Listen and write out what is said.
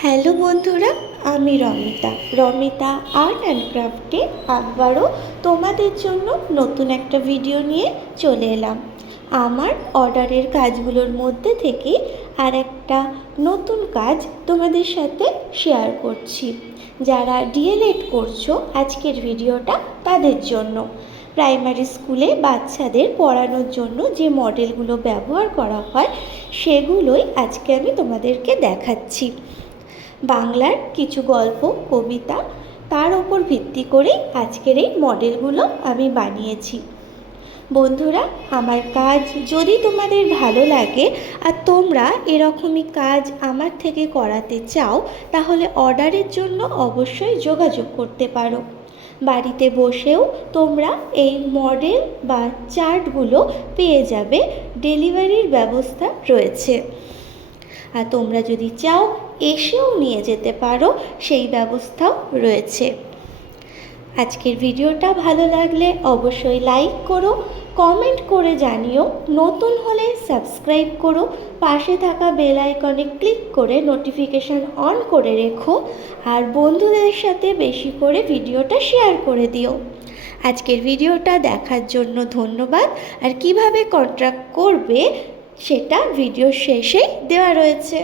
Hello বন্ধুরা, আমি Ramita. Ramita art and ক্রাফটে আবারও তোমাদের জন্য নতুন একটা ভিডিও নিয়ে চলে এলাম। আমার অর্ডারের কাজগুলোর মধ্যে থেকে আর একটা নতুন কাজ তোমাদের সাথে শেয়ার করছি। যারা ডিএলএড করছ আজকের ভিডিওটা তাদের জন্য। প্রাইমারি স্কুলে বাচ্চাদের পড়ানোর জন্য যে মডেলগুলো ব্যবহার করা হয়, সেগুলোই আজকে আমি তোমাদেরকে দেখাচ্ছি। বাংলার কিছু গল্প, কবিতা তার ওপর ভিত্তি করেই আজকের এই মডেলগুলো আমি বানিয়েছি। বন্ধুরা, আমার কাজ যদি তোমাদের ভালো লাগে আর তোমরা এরকমই কাজ আমার থেকে করাতে চাও, তাহলে অর্ডারের জন্য অবশ্যই যোগাযোগ করতে পারো। বাড়িতে বসেও তোমরা এই মডেল বা চার্টগুলো পেয়ে যাবে, ডেলিভারির ব্যবস্থা রয়েছে। আর তোমরা যদি চাও, এসেও নিয়ে যেতে পারো, সেই ব্যবস্থাও রয়েছে। আজকের ভিডিওটা ভালো লাগলে অবশ্যই লাইক করো, কমেন্ট করে জানিও, নতুন হলে সাবস্ক্রাইব করো, পাশে থাকা বেল আইকনে ক্লিক করে নোটিফিকেশান অন করে রেখো, আর বন্ধুদের সাথে বেশি করে ভিডিওটা শেয়ার করে দিও। আজকের ভিডিওটা দেখার জন্য ধন্যবাদ। আর কীভাবে কন্ট্রাক্ট করবে সেটা ভিডিও শেষেই দেওয়া রয়েছে।